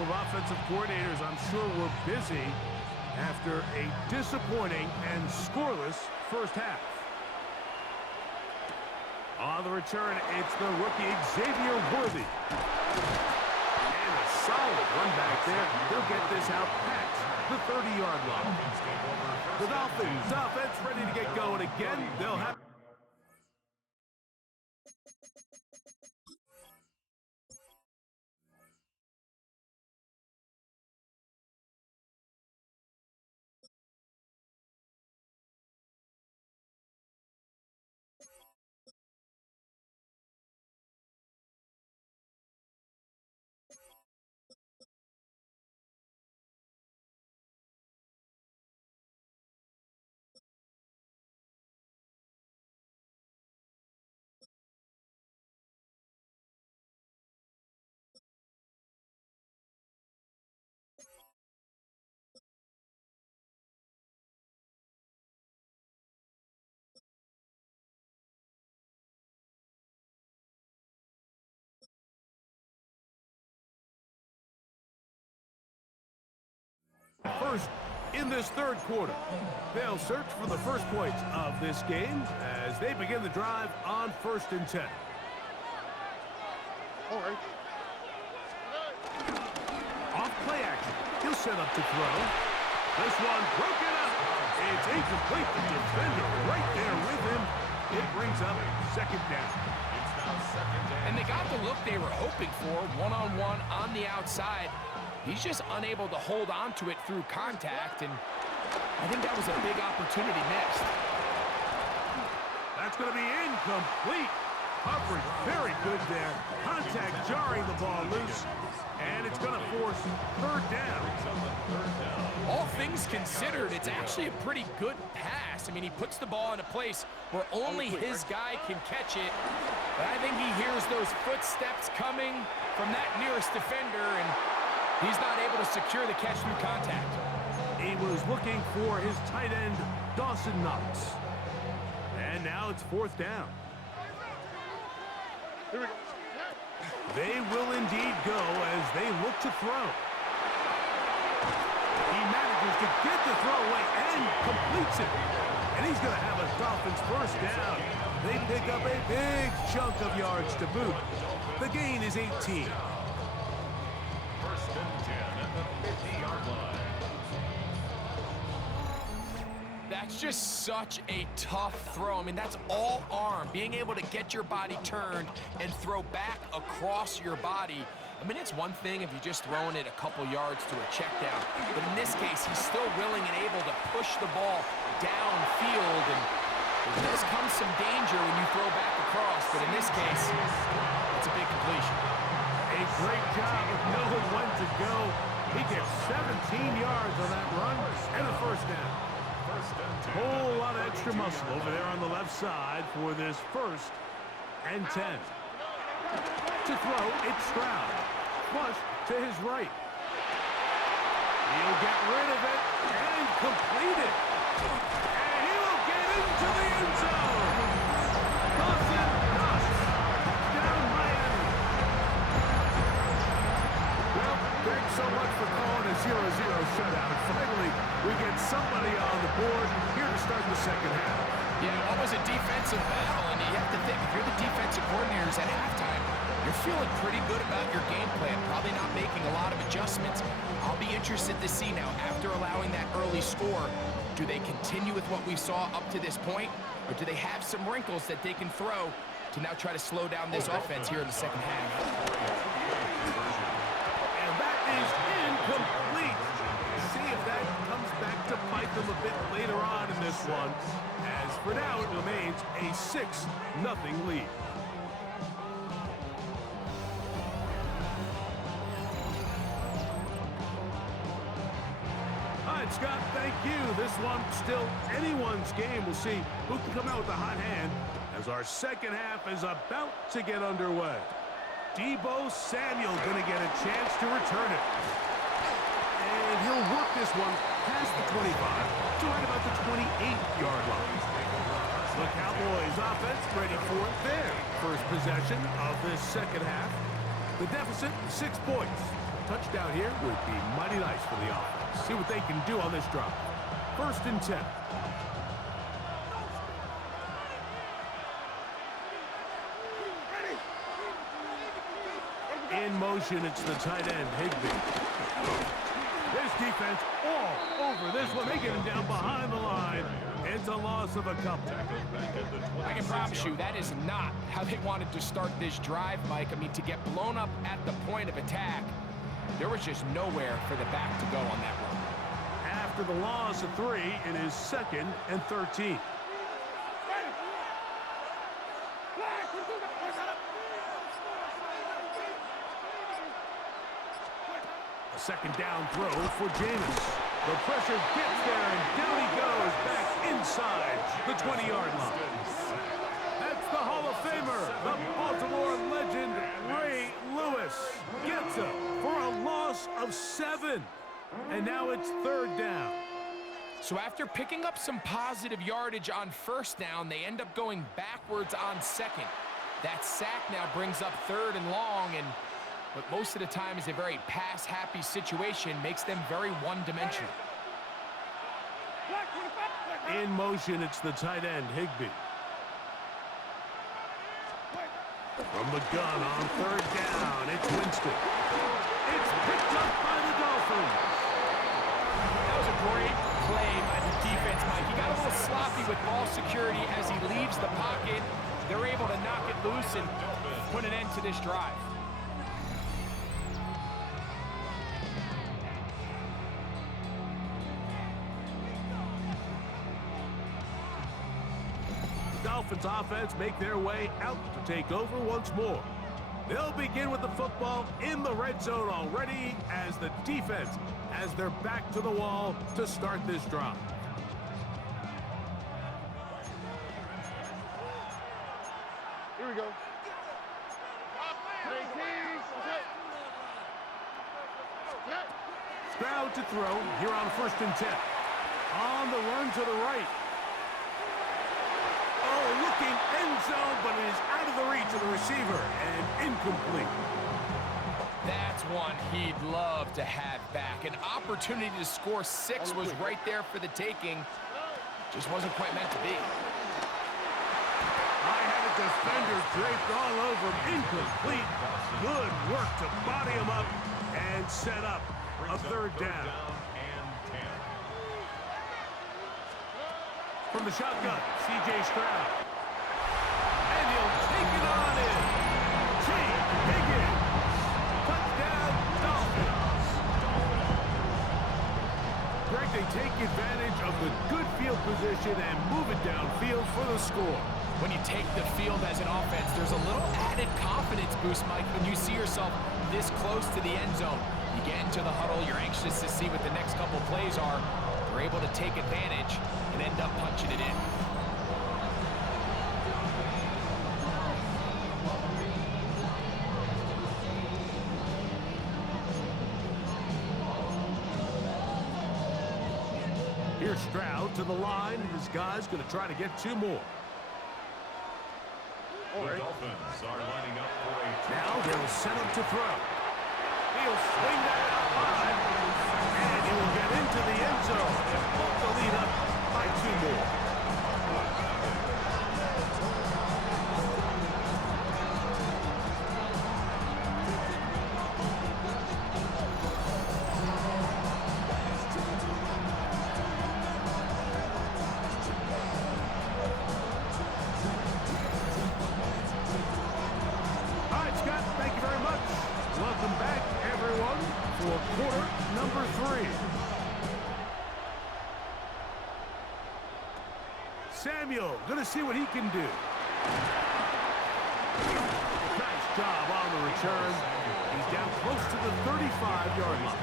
couple of offensive coordinators, I'm sure, were busy after a disappointing and scoreless first half. On the return, it's the rookie Xavier Worthy. And a solid run back there. He'll get this out past the 30-yard line. The Dolphins offense ready to get going again. They'll have... First in this third quarter. They'll search for the first points of this game as they begin the drive on 1st and 10. All right. Off play action. He'll set up to throw. This one broken up. It's incomplete. The defender right there with him. It brings up 2nd down. And they got the look they were hoping for, one-on-one on the outside. He's just unable to hold on to it through contact, and I think that was a big opportunity missed. That's going to be incomplete. Coverage very good there. Contact jarring the ball loose, and it's going to force 3rd down. All things considered, it's actually a pretty good pass. I mean, he puts the ball in a place where only his guy can catch it, but I think he hears those footsteps coming from that nearest defender, and he's not able to secure the catch through contact. He was looking for his tight end, Dawson Knox. And now it's 4th down. Here we go. They will indeed go as they look to throw. He manages to get the throw away and completes it. And he's going to have a Dolphins 1st down. They pick up a big chunk of yards to boot. The gain is 18. That's just such a tough throw. I mean, that's all arm, being able to get your body turned and throw back across your body. I mean, it's one thing if you're just throwing it a couple yards to a check down, but in this case, he's still willing and able to push the ball downfield, and there does come some danger when you throw back across, but in this case, it's a big completion. A great job of knowing when to go. He gets 17 yards on that run and a 1st down. Whole lot of extra muscle over there on the left side for this 1st and 10. To throw, it's Stroud. Flush to his right. He'll get rid of it and complete it. And he will get into the end zone. Dawson Knox. Down Miami. Well, thanks so much for calling a 0-0 shutout. Finally, we get somebody on the board here to start the 2nd half. Yeah, what was a defensive battle, and you have to think, if you're the defensive coordinators at halftime, you're feeling pretty good about your game plan, probably not making a lot of adjustments. I'll be interested to see now, after allowing that early score, do they continue with what we saw up to this point, or do they have some wrinkles that they can throw to now try to slow down this offense here in the 2nd half? And that is incomplete. See if that comes back to bite them a bit later on in this one. As for now, it remains a 6-0 lead. All right, Scott, thank you. This one still anyone's game. We'll see who can come out with the hot hand as our 2nd half is about to get underway. Deebo Samuel going to get a chance to return it. And he'll work this one past the 25 to right about the 28-yard line. The Cowboys offense ready for their first possession of this 2nd half. The deficit, 6 points. touchdown here would be mighty nice for the offense. See what they can do on this drive. 1st and 10. In motion, it's the tight end, Higbee. This defense all over this one. They get him down behind the line. It's a loss of a couple. I can promise you that is not how they wanted to start this drive, Mike. I mean, to get blown up at the point of attack, there was just nowhere for the back to go on that run. After the loss of 3, it is 2nd and 13. A second down throw for Jameis. The pressure gets there, and down he goes back inside the 20-yard line. That's the Hall of Famer, the Baltimore legend, Ray Lewis. Gets him for a loss of 7. And now it's 3rd down. So after picking up some positive yardage on 1st down, they end up going backwards on 2nd. That sack now brings up 3rd and long, and what most of the time is a very pass-happy situation makes them very one-dimensional. In motion, it's the tight end, Higbee. From the gun on 3rd down, it's Winston. It's picked up by the Dolphins. That was a great play by the defense, Mike. He got a little sloppy with ball security as he leaves the pocket. They're able to knock it loose and put an end to this drive. Dolphins offense make their way out to take over once more. They'll begin with the football in the red zone already as the defense has their back to the wall to start this drive. Here we go. Stroud to throw here on 1st and 10. On the run to the right. Looking end zone, but it is out of the reach of the receiver and incomplete. That's one he'd love to have back. An opportunity to score 6 was right there for the taking. Just wasn't quite meant to be. I had a defender draped all over him. Incomplete. Good work to body him up and set up a 3rd down. From the shotgun, C.J. Stroud. And he'll take it on in. T. Higgins. Touchdown, Dolphins. Greg, they take advantage of the good field position and move it downfield for the score. When you take the field as an offense, there's a little added confidence boost, Mike, when you see yourself this close to the end zone. You get into the huddle, you're anxious to see what the next couple plays are. You're able to take advantage and end up punching it in. Here's Stroud to the line. His guy's going to try to get 2 more. The Dolphins are lining up for a Now they'll set up to throw. He'll swing that out high. And he will get into the end zone and put the lead up by 2 more. All right, Scott, thank you very much. Welcome back, everyone, for quarter number 3. Samuel, gonna see what he can do. Nice job on the return. He's down close to the 35-yard line.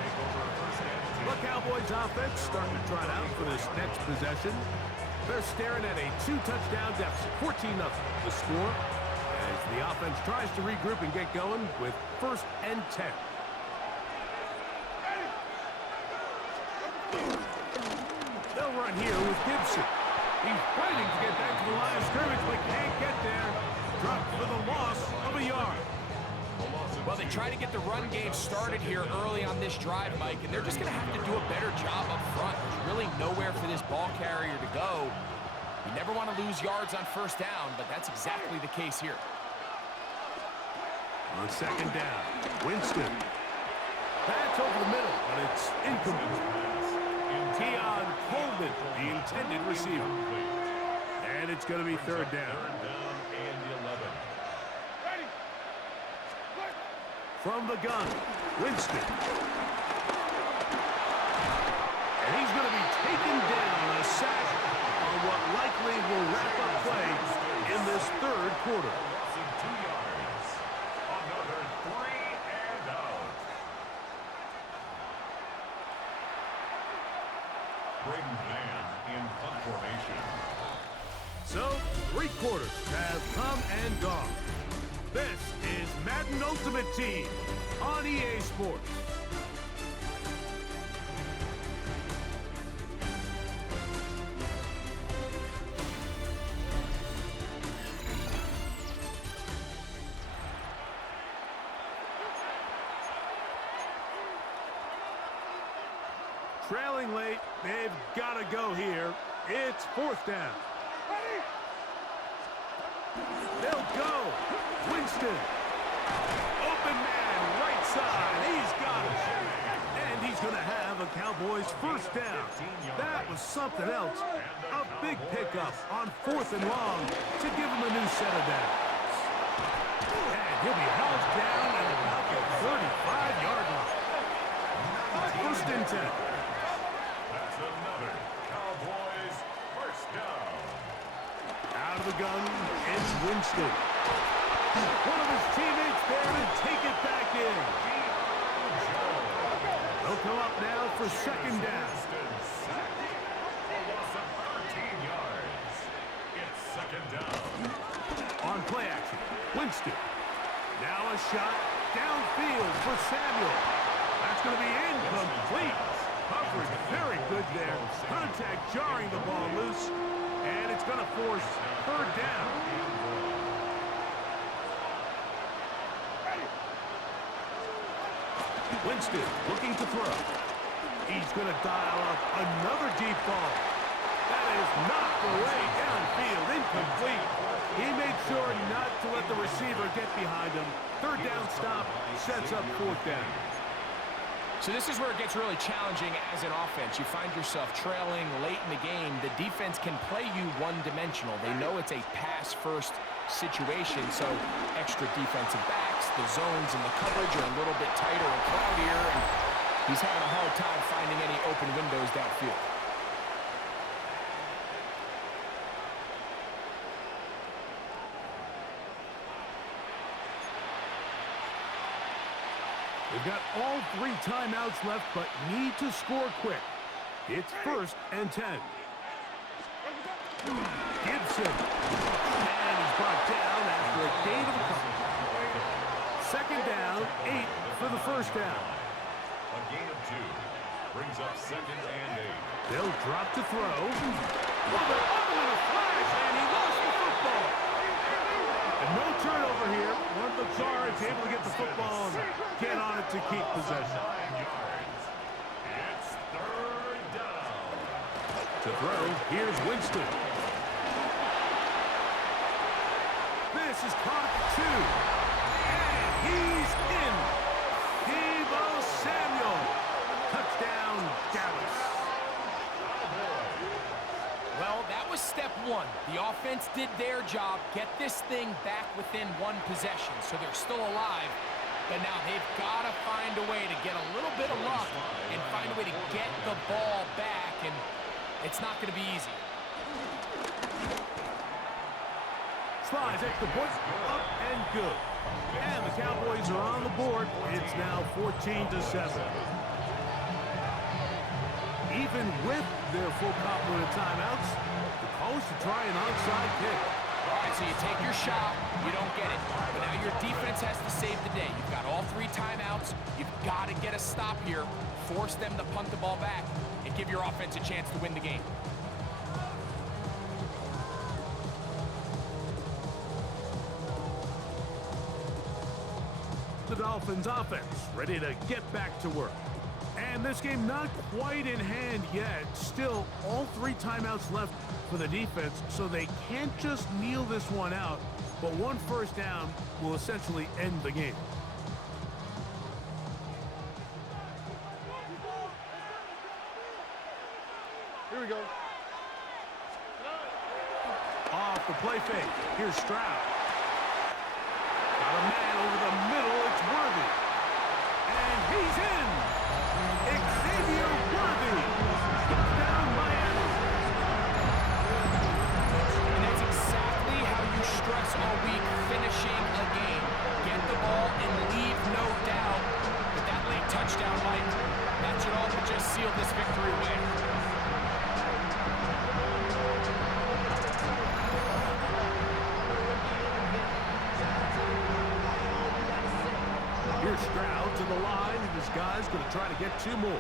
The Cowboys offense starting to trot out for this next possession. They're staring at a 2-touchdown deficit, 14-0. The score as the offense tries to regroup and get going with 1st and 10. They'll run here with Gibson. He's fighting to get back to the line of scrimmage, but can't get there. Dropped for the loss of a yard. Well, the They try to get the run game started here early on this drive, Mike, and they're just going to have to do a better job up front. There's really nowhere for this ball carrier to go. You never want to lose yards on first down, but that's exactly the case here. On second down, Winston. That's over the middle, but it's incomplete. Keon Coleman, the intended receiver. And it's going to be third down. From the gun, Winston. And he's going to be taken down, a sack on what likely will wrap up play in this third quarter. So, 3 quarters have come and gone. This is Madden Ultimate Team on EA Sports. Trailing late, they've got to go here. It's fourth down. They'll go. Winston. Open man, right side. He's got it. And he's going to have a Cowboys first down. That was something else. A big pickup on 4th and long to give him a new set of downs. And he'll be held down at about the 35-yard line. First and 10. That's another Cowboys first down. Out of the gun, it's Winston. One of his teammates there to take it back in. They'll come up now for second down. It's second down. On play action, Winston. Now a shot downfield for Samuel. That's going to be incomplete. Coverage very good there. Contact jarring the ball loose. And it's going to force third down. Winston looking to throw. He's going to dial up another deep ball. That is knocked away downfield, incomplete. He made sure not to let the receiver get behind him. Third down stop sets up fourth down. So this is where it gets really challenging as an offense. You find yourself trailing late in the game. The defense can play you one-dimensional. They know it's a pass-first situation, so extra defensive backs, the zones and the coverage are a little bit tighter and cloudier, and he's having a hard time finding any open windows downfield. They've got all 3 timeouts left, but need to score quick. It's first and 10. Gibson. And he's brought down after a gain of a couple. Second down, 8 for the first down. A gain of 2 brings up second and 8. They'll drop to throw. Well, they're up in a flash, and he lost the football. And no turnover here. One of the guards able to get the football and get on it to keep possession. It's third down. To throw, here's Winston. This is caught at 2. And he's in. Deebo Samuel. Touchdown, Dallas. Well, that was step 1. The offense did their job, get this thing back within 1 possession, so they're still alive. But now they've got to find a way to get a little bit of luck and find a way to get the ball back, and it's not going to be easy. Slides extra point, up and good. And the Cowboys are on the board. It's now 14-7. Even with their full complement of timeouts, the call is to try an onside kick. All right, so you take your shot, you don't get it. But now your defense has to save the day. You've got all 3 timeouts. You've got to get a stop here, force them to punt the ball back, and give your offense a chance to win the game. the Dolphins offense ready to get back to work. And this game not quite in hand yet. Still, all 3 timeouts left for the defense, so they can't just kneel this one out. But 1 first down will essentially end the game. Here we go. Off the play fake. Here's Stroud. Got a man over the middle. It's Worthy. And he's in. Xavier Worthy. Touchdown Miami. And that's exactly how you stress all week finishing a game. Get the ball and leave no doubt. But that late touchdown, Mike, that should all but just seal this victory away. Here's Stroud to the line. This guy's going to try to get 2 more.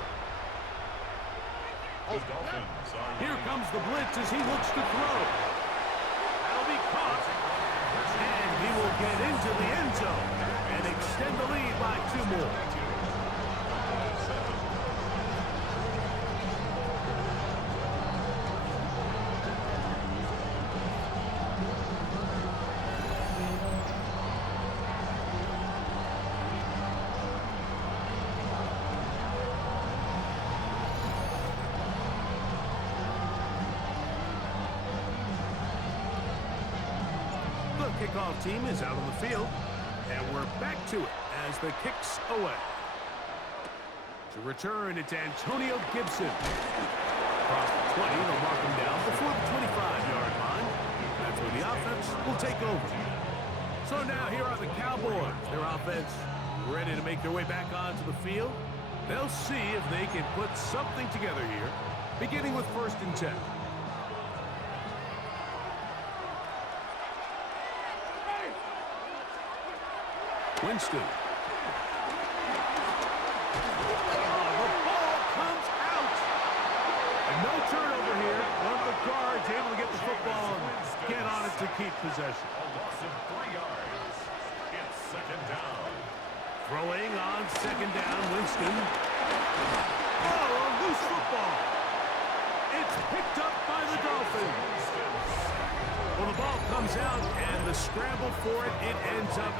The Dolphins are Here comes the blitz as he looks to throw. That'll be caught. And he will get into the end zone and extend the lead by 2 more. Kickoff team is out on the field, and we're back to it as the kick's away. To return, it's Antonio Gibson. Across the 20, they'll mark him down before the 25-yard line. That's where the offense will take over. So now here are the Cowboys. Their offense ready to make their way back onto the field. They'll see if they can put something together here, beginning with 1st and 10. Winston. The ball comes out. And no turnover here. One of the guards able to get the football and get on it to keep possession. a loss of 3 yards. It's 2nd down. Throwing on 2nd down, Winston. Oh, a loose football. It's picked up by the Dolphins. Well, the ball comes out, and the scramble for it, it ends up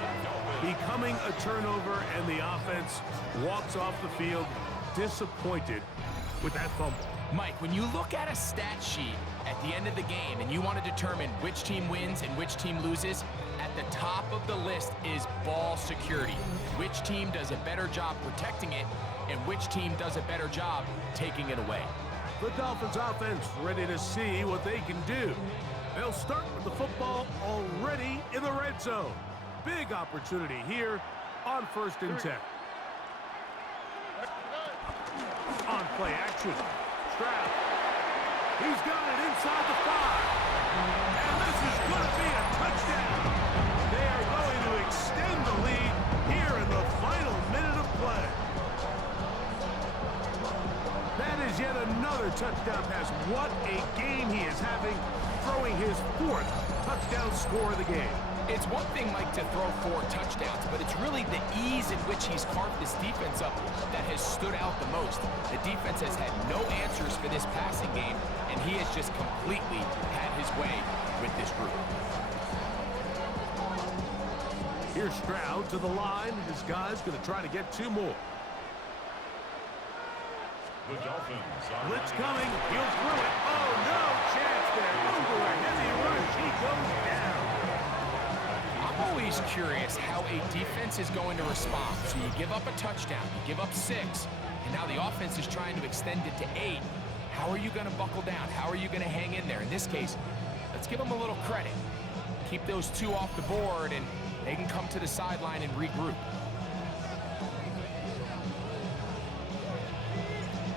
becoming a turnover, and the offense walks off the field disappointed with that fumble. Mike, when you look at a stat sheet at the end of the game and you want to determine which team wins and which team loses, at the top of the list is ball security. Which team does a better job protecting it, and which team does a better job taking it away. The Dolphins offense ready to see what they can do. They'll start with the football already in the red zone. Big opportunity here on 1st and 10. On play action. Stroud. He's got it inside the 5. And this is going to be a touchdown. They are going to extend the lead here in the final minute of play. That is yet another touchdown pass. What a game he is having, throwing his 4th touchdown score of the game. It's one thing, Mike, to throw 4 touchdowns, but it's really the ease in which he's carved this defense up that has stood out the most. The defense has had no answers for this passing game, and he has just completely had his way with this group. Here's Stroud to the line. This guy's going to try to get 2 more. The Dolphins are Blitz coming. He'll throw it. Oh, no chance there. Over a heavy rush. He goes down. I'm always curious how a defense is going to respond. So you give up a touchdown, you give up 6, and now the offense is trying to extend it to 8. How are you going to buckle down? How are you going to hang in there? In this case, let's give them a little credit. Keep those 2 off the board, and they can come to the sideline and regroup.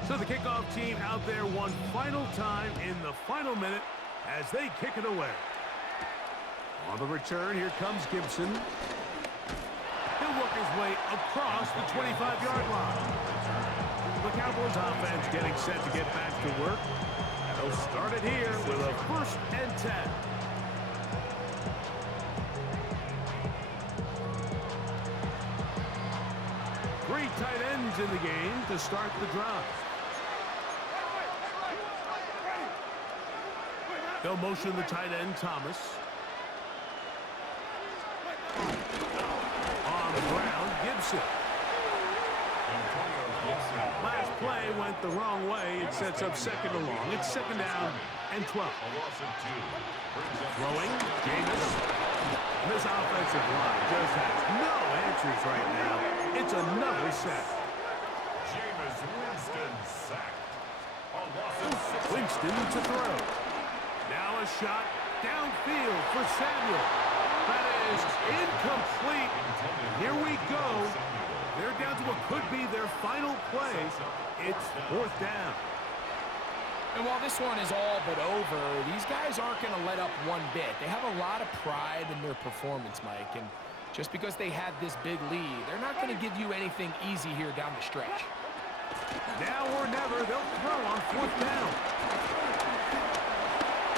So the kickoff team out there one final time in the final minute as they kick it away. On the return, here comes Gibson. He'll work his way across the 25-yard line. The Cowboys offense getting set to get back to work. They'll start it here with a 1st and 10. in the game to start the drive. They'll motion the tight end, Thomas. On the ground, Gibson. Last play went the wrong way. It sets up second and long. It's second down and 12. Throwing, Jameis. This offensive line just has no answers right now. It's another sack. Jameis Winston sacked. Winston to throw. Now a shot downfield for Samuel. That is incomplete. Here we go. They're down to what could be their final play. It's fourth down. And while this one is all but over, these guys aren't going to let up one bit. They have a lot of pride in their performance, Mike. And just because they had this big lead, they're not going to give you anything easy here down the stretch. Now or never, they'll throw on fourth down.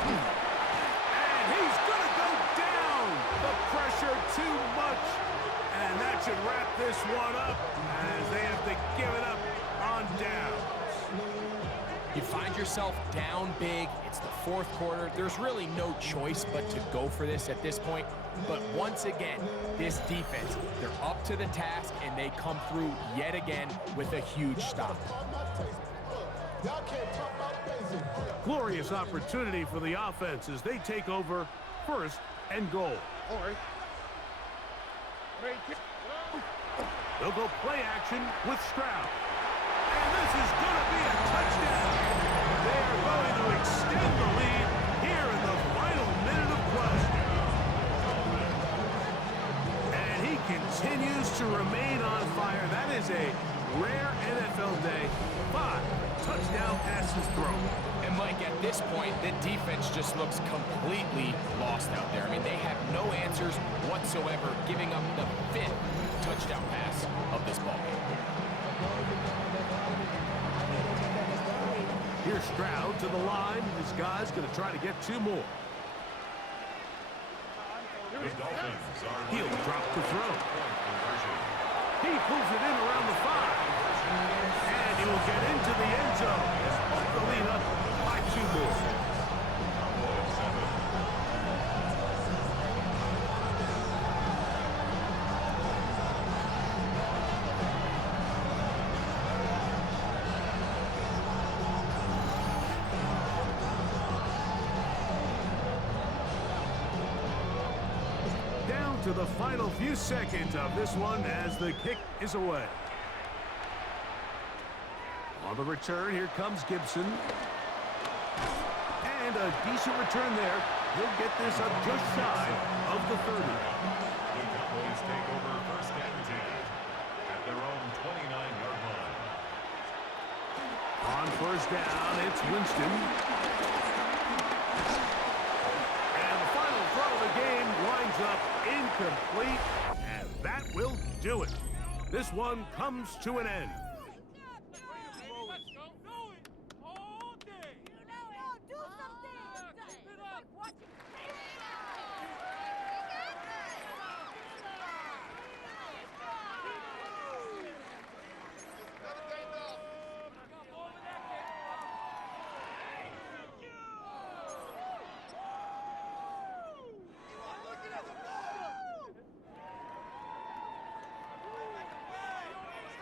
And he's going to go down. The pressure too much. And that should wrap this one up as they have to give it up on downs. You find yourself down big. It's the fourth quarter. There's really no choice but to go for this at this point. But once again, this defense, they're up to the task, and they come through yet again with a huge stop. Glorious opportunity for the offense as they take over first and goal. They'll go play action with Stroud. And this is going to be a touchdown. They are going to extend the lead here in the final minute of play. And he continues to remain on fire. That is a rare NFL day. 5 touchdown passes thrown. And Mike, at this point, the defense just looks completely lost out there. I mean, they have no answers whatsoever, giving up the 5th touchdown pass of this ball game. Here's Stroud to the line. This guy's going to try to get 2 more. He'll drop the throw. He pulls it in around the 5. And he will get into the end zone. The lead up by 2 more. Down to the final few seconds of this one as the kick is away. On the return, here comes Gibson. And a decent return there. He'll get this up just shy of the 30. The Cowboys take over first and 10 at their own 29-yard line. On first down, it's Winston. And the final throw of the game winds up incomplete. And that will do it. This one comes to an end.